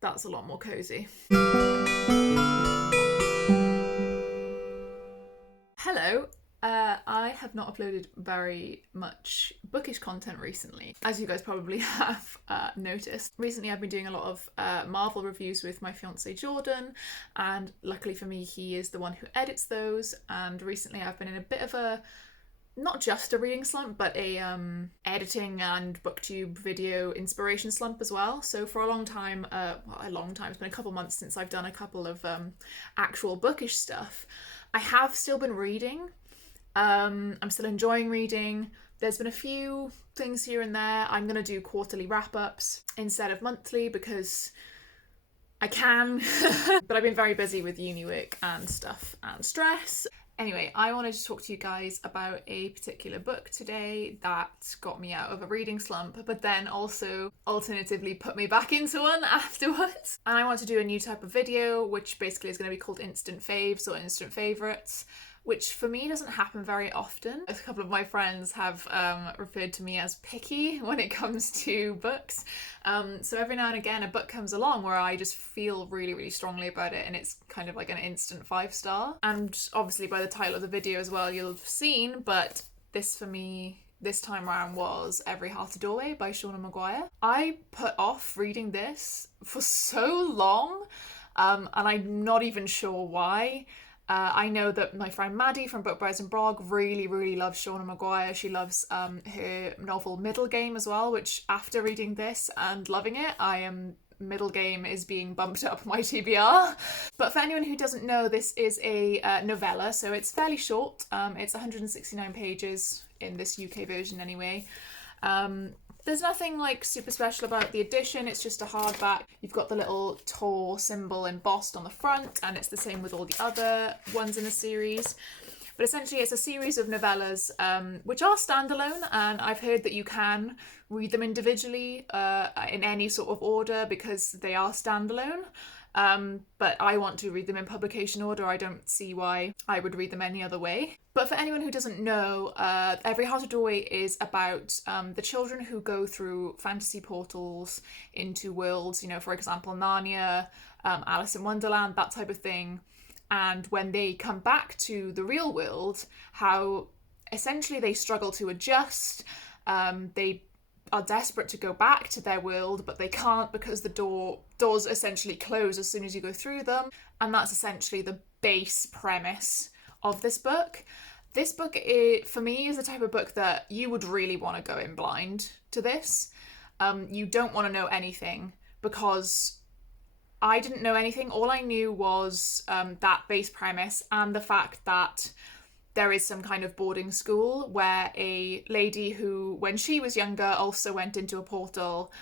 That's a lot more cozy. Hello. I have not uploaded very much bookish content recently, as you guys probably have noticed. Recently I've been doing a lot of Marvel reviews with my fiance Jordan, and luckily for me he is the one who edits those, and recently I've been in a bit of a, not just a reading slump, but a editing and booktube video inspiration slump as well. So for a long time, it's been a couple months since I've done a couple of actual bookish stuff. I have still been reading. I'm still enjoying reading. There's been a few things here and there. I'm going to do quarterly wrap-ups instead of monthly because I can. But I've been very busy with uni work and stuff and stress. Anyway, I wanted to talk to you guys about a particular book today that got me out of a reading slump, but then also alternatively put me back into one afterwards. And I want to do a new type of video, which basically is going to be called Instant Faves or Instant Favourites, which for me doesn't happen very often. A couple of my friends have referred to me as picky when it comes to books. So every now and again a book comes along where I just feel really, really strongly about it, and it's kind of like an instant 5-star. And obviously by the title of the video as well you'll have seen, but this for me this time around was Every Heart a Doorway by Shauna Maguire. I put off reading this for so long, and I'm not even sure why. I know that my friend Maddie from Book Brides and Brog really, really loves Shauna Maguire. She loves her novel Middle Game as well, which after reading this and loving it, Middle Game is being bumped up my TBR. But for anyone who doesn't know, this is a novella, so it's fairly short. It's 169 pages in this UK version anyway. There's nothing like super special about the edition, it's just a hardback. You've got the little Tor symbol embossed on the front, and it's the same with all the other ones in the series. But essentially it's a series of novellas which are standalone, and I've heard that you can read them individually in any sort of order because they are standalone. But I want to read them in publication order. I don't see why I would read them any other way. But for anyone who doesn't know, Every Heart a Doorway is about the children who go through fantasy portals into worlds, for example, Narnia, Alice in Wonderland, that type of thing. And when they come back to the real world, how essentially they struggle to adjust. They are desperate to go back to their world, but they can't because the doors essentially close as soon as you go through them. And that's essentially the base premise of this book. This book, for me, is the type of book that you would really want to go in blind to this. You don't want to know anything, because I didn't know anything. All I knew was that base premise and the fact that there is some kind of boarding school where a lady who, when she was younger, also went into a portal.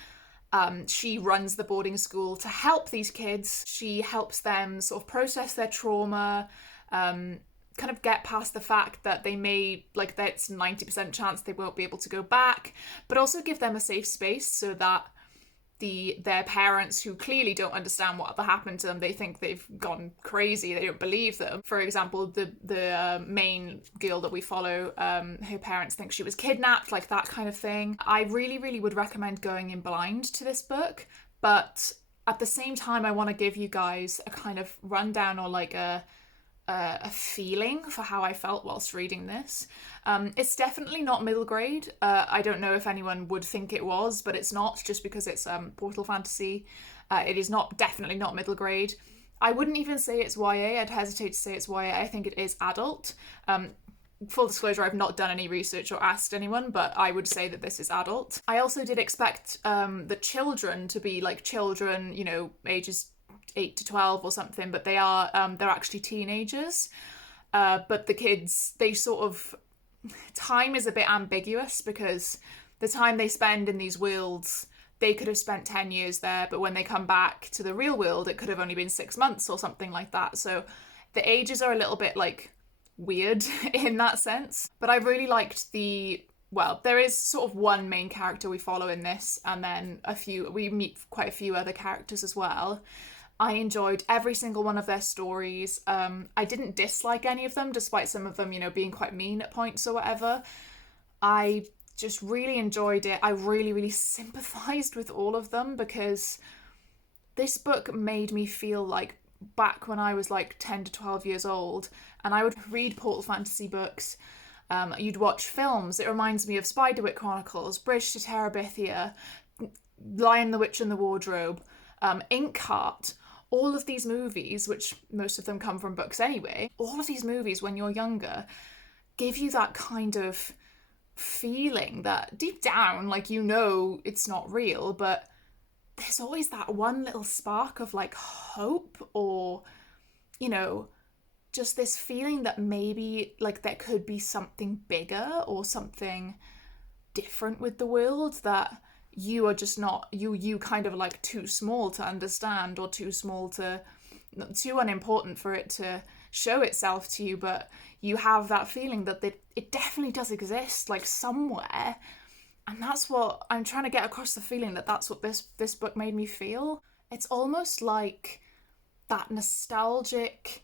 She runs the boarding school to help these kids. She helps them sort of process their trauma, kind of get past the fact that they may, that's 90% chance they won't be able to go back, but also give them a safe space so that their parents, who clearly don't understand what happened to them, they think they've gone crazy, they don't believe them. For example, the main girl that we follow, her parents think she was kidnapped, like that kind of thing. I really, really would recommend going in blind to this book, but at the same time I want to give you guys a kind of rundown or like a feeling for how I felt whilst reading this. It's definitely not middle grade. I don't know if anyone would think it was, but it's not, just because it's portal fantasy. It is definitely not middle grade. I wouldn't even say it's YA. I'd hesitate to say it's YA. I think it is adult. Full disclosure, I've not done any research or asked anyone, but I would say that this is adult. I also did expect the children to be like children, ages 8 to 12 or something, but they're actually teenagers. But the kids, they sort of, time is a bit ambiguous, because the time they spend in these worlds, they could have spent 10 years there, but when they come back to the real world, it could have only been 6 months or something like that. So the ages are a little bit weird in that sense. But I really liked there is sort of one main character we follow in this, and then we meet quite a few other characters as well. I enjoyed every single one of their stories. I didn't dislike any of them, despite some of them, being quite mean at points or whatever. I just really enjoyed it. I really, really sympathised with all of them, because This book made me feel like back when I was like 10 to 12 years old, and I would read portal fantasy books. You'd watch films. It reminds me of Spiderwick Chronicles, Bridge to Terabithia, Lion, the Witch and the Wardrobe, Inkheart. All of these movies, which most of them come from books anyway, all of these movies when you're younger give you that kind of feeling that deep down, like, you know it's not real, but there's always that one little spark of like hope, or, you know, just this feeling that maybe like there could be something bigger or something different with the world, that you are just not, you kind of like too small to understand, or too unimportant for it to show itself to you, but you have that feeling that it definitely does exist, like somewhere. And that's what I'm trying to get across, the feeling that that's what this book made me feel. It's almost like that nostalgic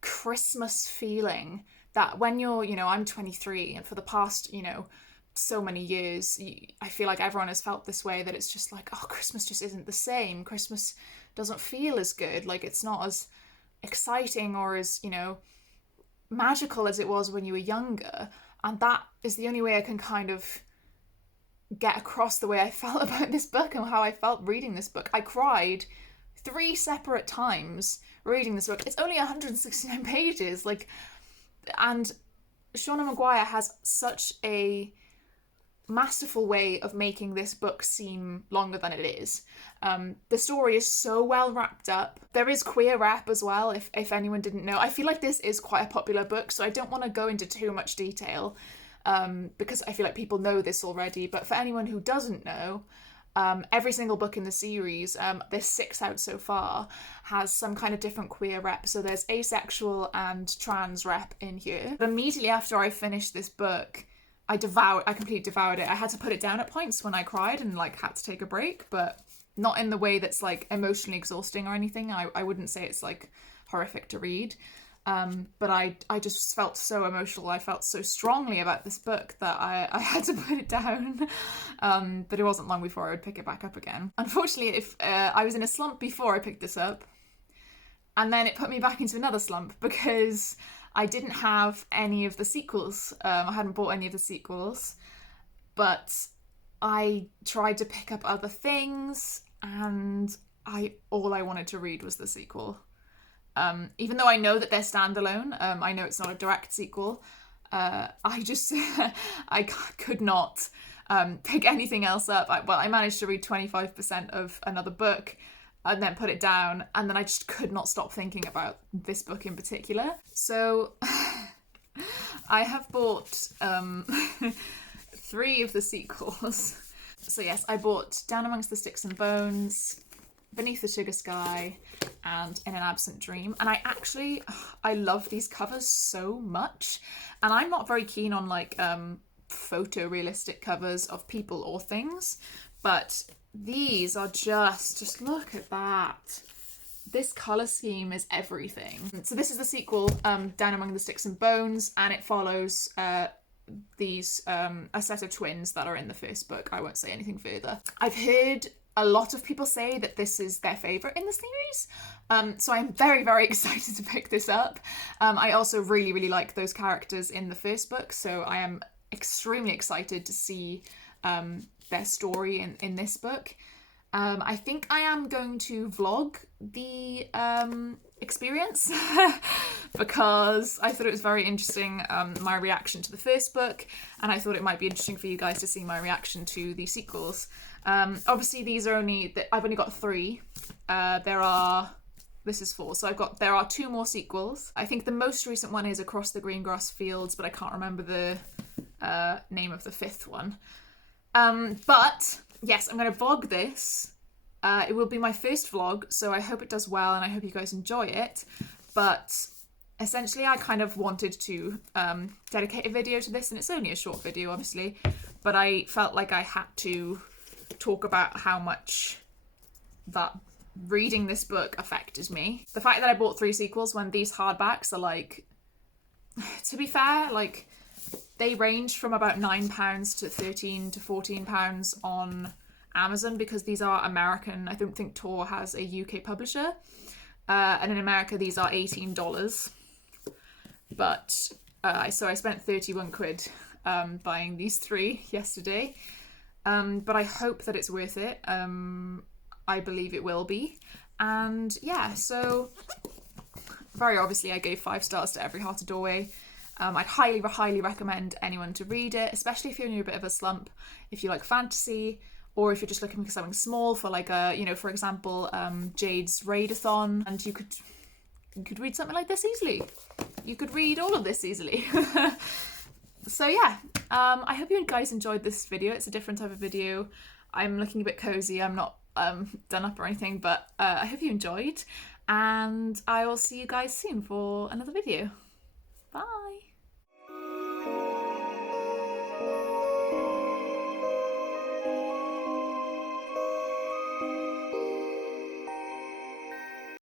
Christmas feeling that when you're, you know, I'm 23, and for the past, you know, so many years, I feel like everyone has felt this way, that it's just like, oh, Christmas just isn't the same. Christmas doesn't feel as good. Like, it's not as exciting or as, you know, magical as it was when you were younger. And that is the only way I can kind of get across the way I felt about this book and how I felt reading this book. I cried 3 separate times reading this book. It's only 169 pages, like, and Shauna Maguire has such a masterful way of making this book seem longer than it is. The story is so well wrapped up. There is queer rep as well, if anyone didn't know. I feel like this is quite a popular book, so I don't want to go into too much detail, because I feel like people know this already. But for anyone who doesn't know, every single book in the series, there's 6 out so far, has some kind of different queer rep. So there's asexual and trans rep in here. But immediately after I finished this book, I completely devoured it. I had to put it down at points when I cried and like had to take a break, but not in the way that's like emotionally exhausting or anything. I wouldn't say it's like horrific to read. But I just felt so emotional. I felt so strongly about this book that I had to put it down. But it wasn't long before I would pick it back up again. Unfortunately, if I was in a slump before I picked this up, and then it put me back into another slump because I didn't have any of the sequels. I hadn't bought any of the sequels, but I tried to pick up other things, and all I wanted to read was the sequel. Even though I know that they're standalone, I know it's not a direct sequel. I just I could not pick anything else up. I managed to read 25% of another book and then put it down, and then I just could not stop thinking about this book in particular. So I have bought 3 of the sequels. So yes, I bought Down Amongst the Sticks and Bones, Beneath the Sugar Sky, and In an Absent Dream. And I love these covers so much. And I'm not very keen on like photorealistic covers of people or things, but these are just look at that. This colour scheme is everything. So this is the sequel, Down Among the Sticks and Bones, and it follows these a set of twins that are in the first book. I won't say anything further. I've heard a lot of people say that this is their favourite in the series, so I'm very, very excited to pick this up. I also really, really like those characters in the first book, so I am extremely excited to see their story in this book. I think I am going to vlog the experience because I thought it was very interesting, my reaction to the first book, and I thought it might be interesting for you guys to see my reaction to the sequels. Obviously these are I've only got 3. This is 4, so there are 2 more sequels. I think the most recent one is Across the Greengrass Fields, but I can't remember the name of the 5th one. But yes, I'm going to vlog this. It will be my first vlog, so I hope it does well and I hope you guys enjoy it. But essentially I kind of wanted to dedicate a video to this, and it's only a short video obviously, but I felt like I had to talk about how much that reading this book affected me. The fact that I bought 3 sequels when these hardbacks are like, to be fair, like they range from about £9 to £13 to £14 on Amazon because these are American. I don't think Tor has a UK publisher. And in America, these are $18. But so I spent 31 quid buying these 3 yesterday. But I hope that it's worth it. I believe it will be. And yeah, so very obviously I gave 5 stars to Every Heart a Doorway. I'd highly recommend anyone to read it, especially if you're in a bit of a slump, if you like fantasy, or if you're just looking for something small for like a, you know, for example, Jade's Raidathon, and you could read something like this easily. You could read all of this easily. So yeah, I hope you guys enjoyed this video. It's a different type of video. I'm looking a bit cozy. I'm not done up or anything, but I hope you enjoyed, and I will see you guys soon for another video. Bye.